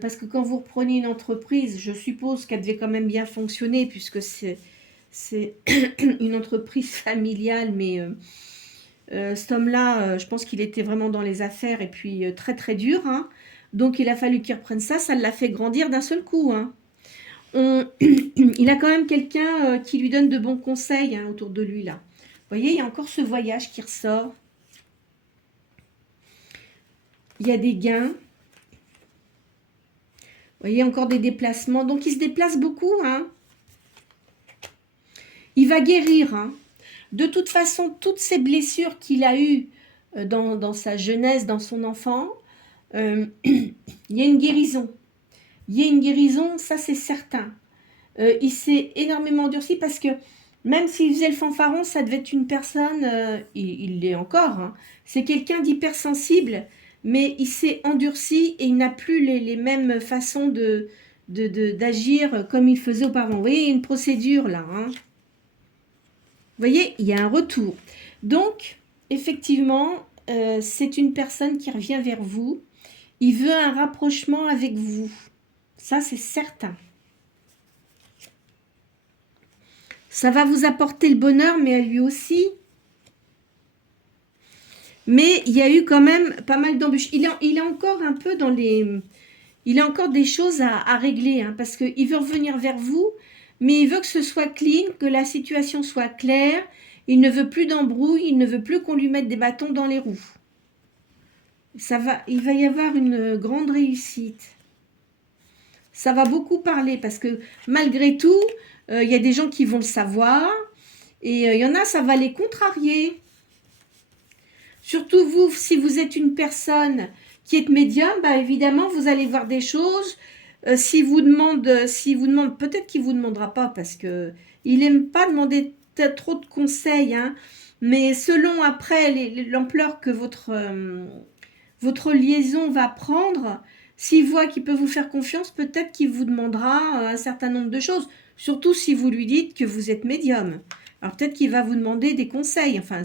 parce que quand vous reprenez une entreprise, je suppose qu'elle devait quand même bien fonctionner, puisque c'est une entreprise familiale, mais cet homme-là, je pense qu'il était vraiment dans les affaires et puis très très dur. Hein. Donc, il a fallu qu'il reprenne ça. Ça l'a fait grandir d'un seul coup. Hein. Il a quand même quelqu'un qui lui donne de bons conseils hein, autour de lui, là. Vous voyez, il y a encore ce voyage qui ressort. Il y a des gains. Vous voyez, encore des déplacements. Donc, il se déplace beaucoup. Hein. Il va guérir. Hein. De toute façon, toutes ces blessures qu'il a eues dans sa jeunesse, dans son enfant, il y a une guérison. Il y a une guérison, ça c'est certain. Il s'est énormément endurci parce que même s'il faisait le fanfaron, ça devait être une personne, il l'est encore, hein, c'est quelqu'un d'hypersensible, mais il s'est endurci et il n'a plus les mêmes façons d'agir comme il faisait auparavant. Vous voyez, il y a une procédure là. Hein. Vous voyez, il y a un retour. Donc, effectivement, c'est une personne qui revient vers vous. Il veut un rapprochement avec vous. Ça, c'est certain. Ça va vous apporter le bonheur, mais à lui aussi. Mais il y a eu quand même pas mal d'embûches. Il est encore un peu dans les... Il a encore des choses à régler, hein, parce qu'il veut revenir vers vous, mais il veut que ce soit clean, que la situation soit claire. Il ne veut plus d'embrouille, il ne veut plus qu'on lui mette des bâtons dans les roues. Il va y avoir une grande réussite. Ça va beaucoup parler, parce que malgré tout, il y a des gens qui vont le savoir, et il y en a, ça va les contrarier. Surtout vous, si vous êtes une personne qui est médium, bah évidemment, vous allez voir des choses. S'il vous demande, peut-être qu'il ne vous demandera pas parce qu'il n'aime pas demander trop de conseils. Hein, mais selon après l'ampleur que votre liaison va prendre, s'il voit qu'il peut vous faire confiance, peut-être qu'il vous demandera un certain nombre de choses. Surtout si vous lui dites que vous êtes médium. Alors peut-être qu'il va vous demander des conseils. Enfin,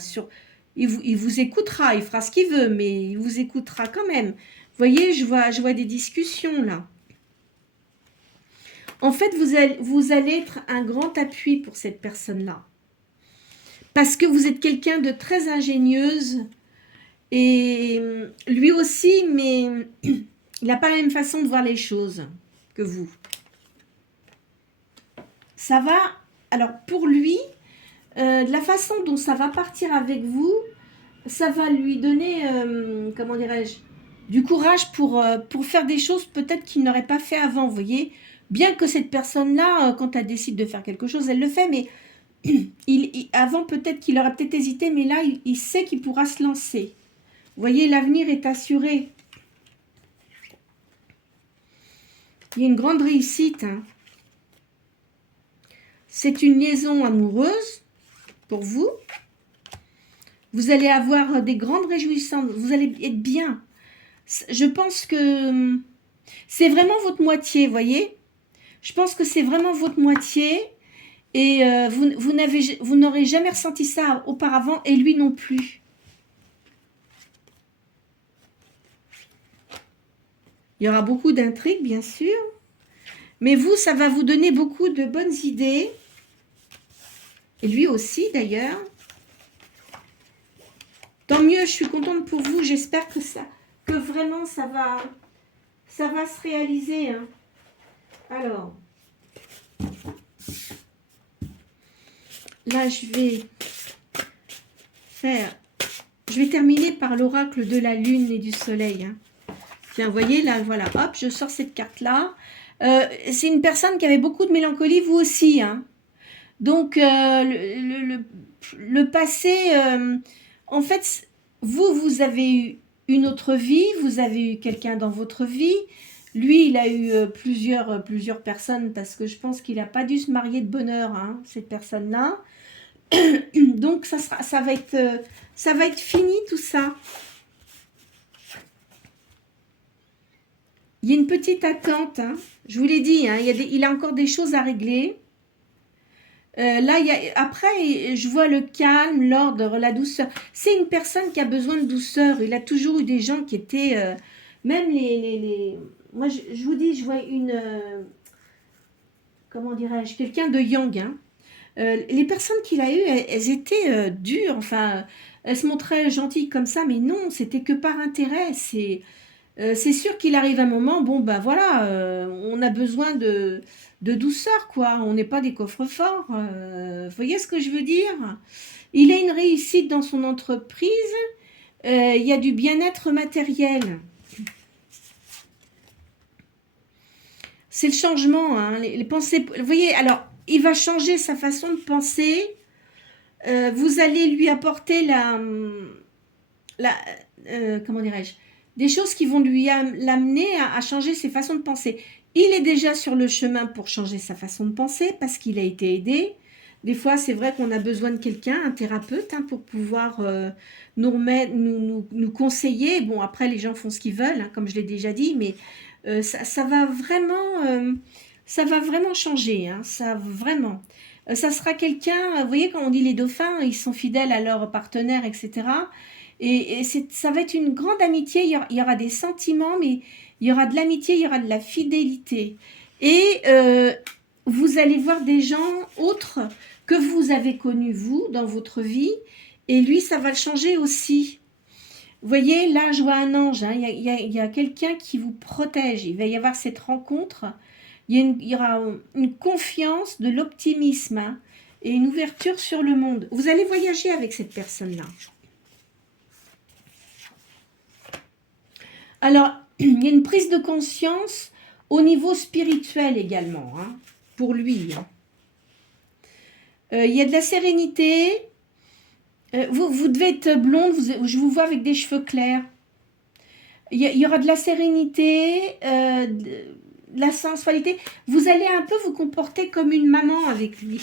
il vous écoutera, il fera ce qu'il veut, mais il vous écoutera quand même. Vous voyez, je vois des discussions là. En fait, vous allez être un grand appui pour cette personne-là. Parce que vous êtes quelqu'un de très ingénieuse. Et lui aussi, mais il n'a pas la même façon de voir les choses que vous. Ça va, alors pour lui, de la façon dont ça va partir avec vous, ça va lui donner, comment dirais-je, du courage pour faire des choses peut-être qu'il n'aurait pas fait avant, vous voyez. Bien que cette personne-là, quand elle décide de faire quelque chose, elle le fait, mais avant peut-être qu'il aurait peut-être hésité, mais là, il sait qu'il pourra se lancer. Vous voyez, l'avenir est assuré. Il y a une grande réussite. Hein. C'est une liaison amoureuse pour vous. Vous allez avoir des grandes réjouissances. Vous allez être bien. Je pense que c'est vraiment votre moitié, vous voyez. Je pense que c'est vraiment votre moitié. Et vous n'aurez jamais ressenti ça auparavant. Et lui non plus. Il y aura beaucoup d'intrigues, bien sûr. Mais vous, ça va vous donner beaucoup de bonnes idées. Et lui aussi, d'ailleurs. Tant mieux, je suis contente pour vous. J'espère que vraiment, ça va se réaliser. Hein. Alors, là, je vais terminer par l'oracle de la lune et du soleil. Hein. Tiens, vous voyez, là, voilà, hop, je sors cette carte-là. C'est une personne qui avait beaucoup de mélancolie, vous aussi. Hein. Donc, le passé, en fait, vous avez eu une autre vie, vous avez eu quelqu'un dans votre vie. Lui, il a eu plusieurs personnes parce que je pense qu'il n'a pas dû se marier de bonne heure, hein, cette personne-là. Donc, ça va être fini tout ça. Il y a une petite attente, hein. Je vous l'ai dit, hein, il a encore des choses à régler. Là, après, je vois le calme, l'ordre, la douceur. C'est une personne qui a besoin de douceur. Il a toujours eu des gens qui étaient... même moi, je vous dis, je vois comment dirais-je, quelqu'un de yang. Hein. Les personnes qu'il a eues, elles étaient dures. Enfin, elles se montraient gentilles comme ça, mais non, c'était que par intérêt. C'est sûr qu'il arrive un moment, bon, ben voilà, on a besoin de douceur, quoi. On n'est pas des coffres-forts. Vous voyez ce que je veux dire? Il a une réussite dans son entreprise. Il y a du bien-être matériel. C'est le changement, hein, les pensées. Vous voyez, alors, il va changer sa façon de penser. Vous allez lui apporter comment dirais-je, des choses qui vont lui l'amener à changer ses façons de penser. Il est déjà sur le chemin pour changer sa façon de penser parce qu'il a été aidé. Des fois, c'est vrai qu'on a besoin de quelqu'un, un thérapeute, hein, pour pouvoir nous remettre, nous conseiller. Bon, après, les gens font ce qu'ils veulent, hein, comme je l'ai déjà dit, mais ça va vraiment changer, hein, ça vraiment. Ça sera quelqu'un, vous voyez, quand on dit les dauphins, ils sont fidèles à leur partenaire, etc. Et ça va être une grande amitié, il y aura des sentiments, mais il y aura de l'amitié, il y aura de la fidélité. Et vous allez voir des gens autres que vous avez connus, vous, dans votre vie, et lui, ça va le changer aussi. Vous voyez, là, je vois un ange, hein, il y a quelqu'un qui vous protège, il va y avoir cette rencontre, il y aura une confiance, de l'optimisme, hein, et une ouverture sur le monde. Vous allez voyager avec cette personne-là. Alors, il y a une prise de conscience au niveau spirituel également, hein, pour lui. Hein. Il y a de la sérénité. Vous devez être blonde, je vous vois avec des cheveux clairs. Il y aura de la sérénité, de la sensualité. Vous allez un peu vous comporter comme une maman avec lui.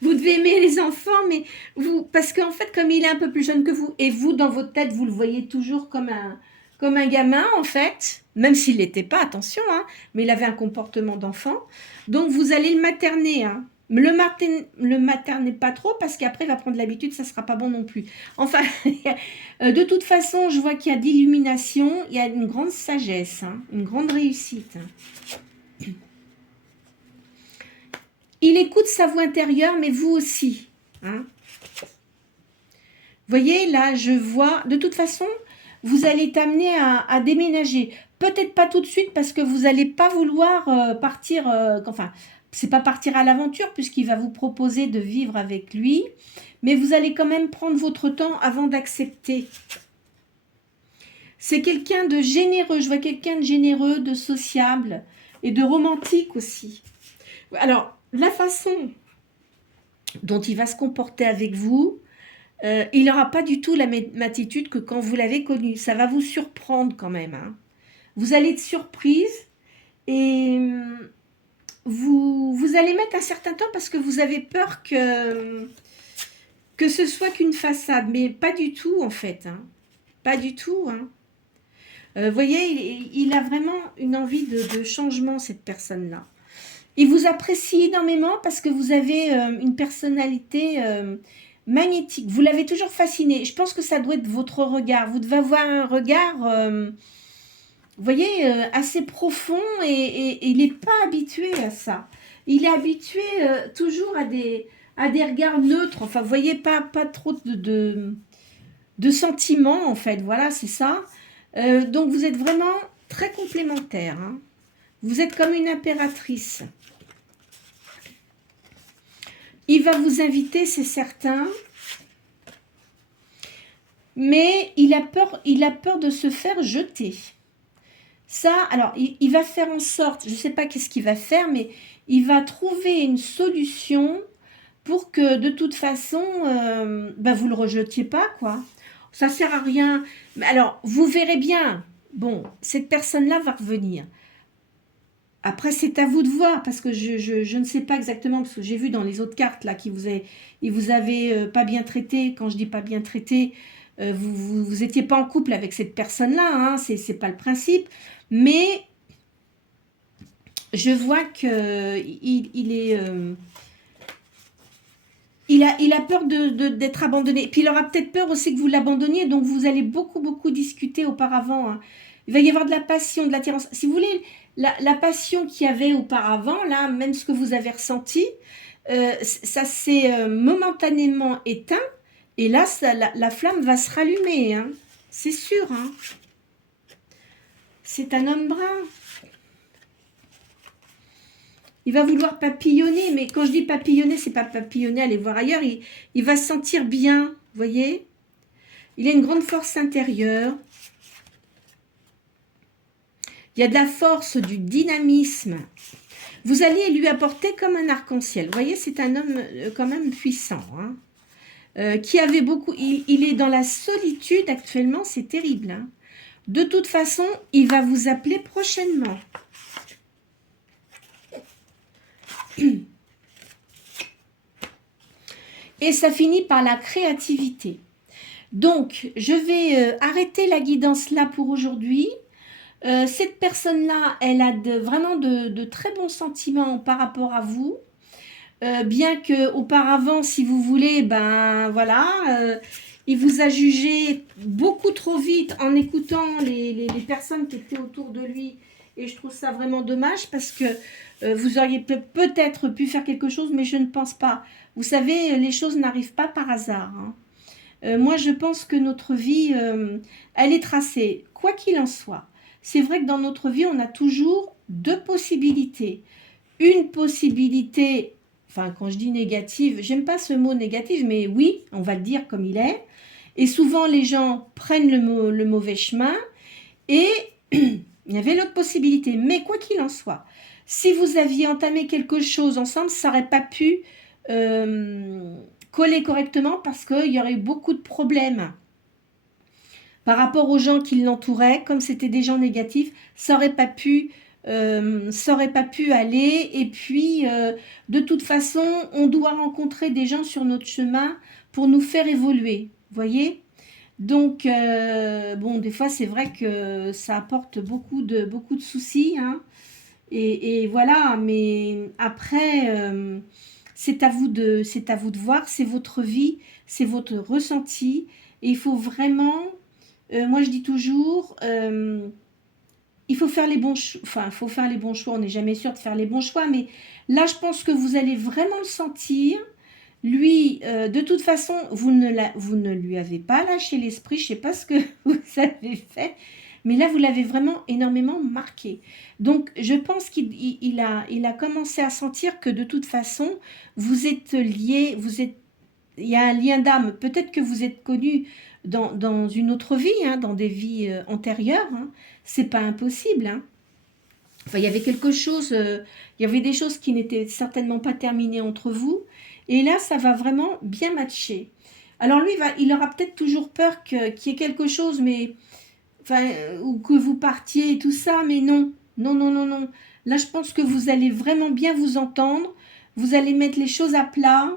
Vous devez aimer les enfants, mais parce qu'en fait, comme il est un peu plus jeune que vous, et vous, dans votre tête, vous le voyez toujours comme un gamin, en fait, même s'il l'était pas, attention, hein, mais il avait un comportement d'enfant. Donc, vous allez le materner, hein. Le materner pas trop, parce qu'après, il va prendre l'habitude, ça sera pas bon non plus. Enfin, de toute façon, je vois qu'il y a d'illumination, il y a une grande sagesse, hein, une grande réussite. Il écoute sa voix intérieure, mais vous aussi. Hein. Vous voyez, là, je vois... De toute façon, vous allez être amené à déménager. Peut-être pas tout de suite, parce que vous n'allez pas vouloir partir... enfin, c'est pas partir à l'aventure, puisqu'il va vous proposer de vivre avec lui. Mais vous allez quand même prendre votre temps avant d'accepter. C'est quelqu'un de généreux. Je vois quelqu'un de généreux, de sociable et de romantique aussi. Alors... La façon dont il va se comporter avec vous, il n'aura pas du tout la même attitude que quand vous l'avez connu. Ça va vous surprendre quand même. Hein. Vous allez être surprise et vous allez mettre un certain temps parce que vous avez peur que ce soit qu'une façade. Mais pas du tout en fait. Hein. Pas du tout. Hein. Vous voyez, il a vraiment une envie de changement, cette personne-là. Il vous apprécie énormément parce que vous avez une personnalité magnétique. Vous l'avez toujours fasciné. Je pense que ça doit être votre regard. Vous devez avoir un regard, vous voyez, assez profond et il n'est pas habitué à ça. Il est habitué toujours à des regards neutres. Enfin, vous voyez, pas trop de sentiments, en fait. Voilà, c'est ça. Donc, vous êtes vraiment très complémentaires. Hein. Vous êtes comme une impératrice. Il va vous inviter, c'est certain. Mais il a peur de se faire jeter. Ça, alors, il va faire en sorte, je ne sais pas qu'est-ce qu'il va faire, mais il va trouver une solution pour que, de toute façon, vous ne le rejetiez pas, quoi. Ça ne sert à rien. Alors, vous verrez bien, bon, cette personne-là va revenir. Après, c'est à vous de voir, parce que je ne sais pas exactement, parce que j'ai vu dans les autres cartes, là, il vous avait pas bien traité. Quand je dis pas bien traité, vous étiez pas en couple avec cette personne-là, hein, c'est pas le principe. Mais je vois que il a peur d'être abandonné. Puis il aura peut-être peur aussi que vous l'abandonniez, donc vous allez beaucoup discuter auparavant. Hein. Il va y avoir de la passion, de l'attirance. Si vous voulez, la passion qu'il y avait auparavant, là, même ce que vous avez ressenti, ça s'est momentanément éteint. Et là, la flamme va se rallumer. Hein. C'est sûr. Hein. c'est un homme brun. Il va vouloir papillonner, mais quand je dis papillonner, c'est pas papillonner, aller voir ailleurs. Il va se sentir bien, vous voyez. Il a une grande force intérieure. Il y a de la force, du dynamisme. Vous allez lui apporter comme un arc-en-ciel. Vous voyez, c'est un homme quand même puissant. Hein, qui avait beaucoup... Il est dans la solitude actuellement, c'est terrible. Hein. De toute façon, il va vous appeler prochainement. Et ça finit par la créativité. Donc, je vais arrêter la guidance là pour aujourd'hui. Cette personne-là, elle a vraiment de très bons sentiments par rapport à vous. Bien que auparavant, si vous voulez, ben voilà, il vous a jugé beaucoup trop vite en écoutant les personnes qui étaient autour de lui. Et je trouve ça vraiment dommage parce que vous auriez peut-être pu faire quelque chose, mais je ne pense pas. Vous savez, les choses n'arrivent pas par hasard. Hein. Moi, je pense que notre vie, elle est tracée, quoi qu'il en soit. C'est vrai que dans notre vie, on a toujours deux possibilités. Une possibilité, enfin, quand je dis négative, j'aime pas ce mot négatif, mais oui, on va le dire comme il est. Et souvent, les gens prennent le mauvais chemin et il y avait l'autre possibilité. Mais quoi qu'il en soit, si vous aviez entamé quelque chose ensemble, ça n'aurait pas pu coller correctement parce qu'il y aurait beaucoup de problèmes. Par rapport aux gens qui l'entouraient, comme c'était des gens négatifs, ça n'aurait pas pu aller. Et puis, de toute façon, on doit rencontrer des gens sur notre chemin pour nous faire évoluer. Vous voyez ? Donc, bon, des fois, c'est vrai que ça apporte beaucoup de soucis. Hein. Et voilà, mais après, c'est à vous de voir. C'est votre vie, c'est votre ressenti. Et il faut vraiment... moi, je dis toujours, il faut faire les bons choix. Enfin, il faut faire les bons choix. On n'est jamais sûr de faire les bons choix. Mais là, je pense que vous allez vraiment le sentir. Lui, de toute façon, vous ne lui avez pas lâché l'esprit. Je ne sais pas ce que vous avez fait. Mais là, vous l'avez vraiment énormément marqué. Donc, je pense qu'il a commencé à sentir que de toute façon, vous êtes liés. Il y a un lien d'âme. Peut-être que vous êtes connus dans une autre vie, hein, dans des vies antérieures, hein. C'est pas impossible. Hein. Enfin, il y avait quelque chose, il y avait des choses qui n'étaient certainement pas terminées entre vous. Et là, ça va vraiment bien matcher. Alors lui, il aura peut-être toujours peur qu'il y ait quelque chose, mais enfin, ou que vous partiez et tout ça, mais non. Non, non, non, non. Là, je pense que vous allez vraiment bien vous entendre. Vous allez mettre les choses à plat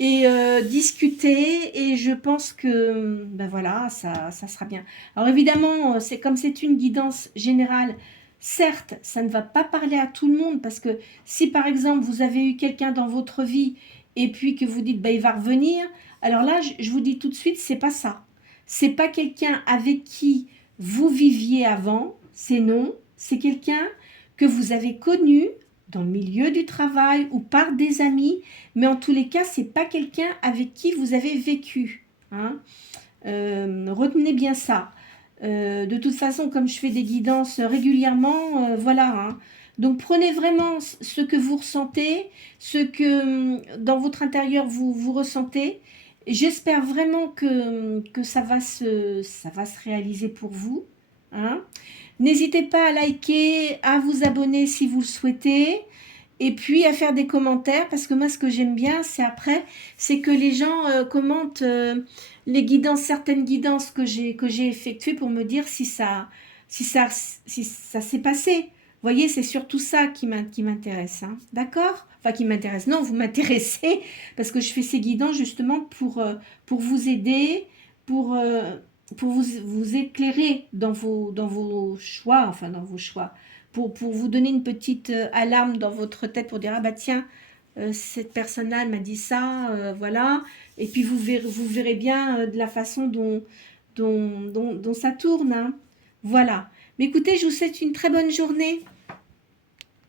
et discuter, et je pense que ben voilà, ça sera bien. Alors évidemment, c'est comme c'est une guidance générale, certes, ça ne va pas parler à tout le monde, parce que si par exemple vous avez eu quelqu'un dans votre vie et puis que vous dites ben il va revenir, alors là je vous dis tout de suite, c'est pas ça. C'est pas quelqu'un avec qui vous viviez avant, c'est non, c'est quelqu'un que vous avez connu dans le milieu du travail ou par des amis, mais en tous les cas, c'est pas quelqu'un avec qui vous avez vécu. Hein. Retenez bien ça. De toute façon, comme je fais des guidances régulièrement, voilà. Hein. Donc prenez vraiment ce que vous ressentez, ce que dans votre intérieur vous ressentez. J'espère vraiment que ça va se réaliser pour vous. Hein. N'hésitez pas à liker, à vous abonner si vous le souhaitez, et puis à faire des commentaires, parce que moi ce que j'aime bien, c'est que les gens commentent les guidances, certaines guidances que j'ai effectuées pour me dire si ça s'est passé. Vous voyez, c'est surtout ça qui m'intéresse, hein. D'accord ? Enfin, qui m'intéresse. Non, vous m'intéressez, parce que je fais ces guidances justement pour vous aider, pour vous éclairer dans vos choix, enfin dans vos choix, pour vous donner une petite alarme dans votre tête pour dire ah bah tiens, cette personne-là elle m'a dit ça, voilà, et puis vous verrez bien de la façon dont ça tourne, hein. Voilà. Mais écoutez, je vous souhaite une très bonne journée.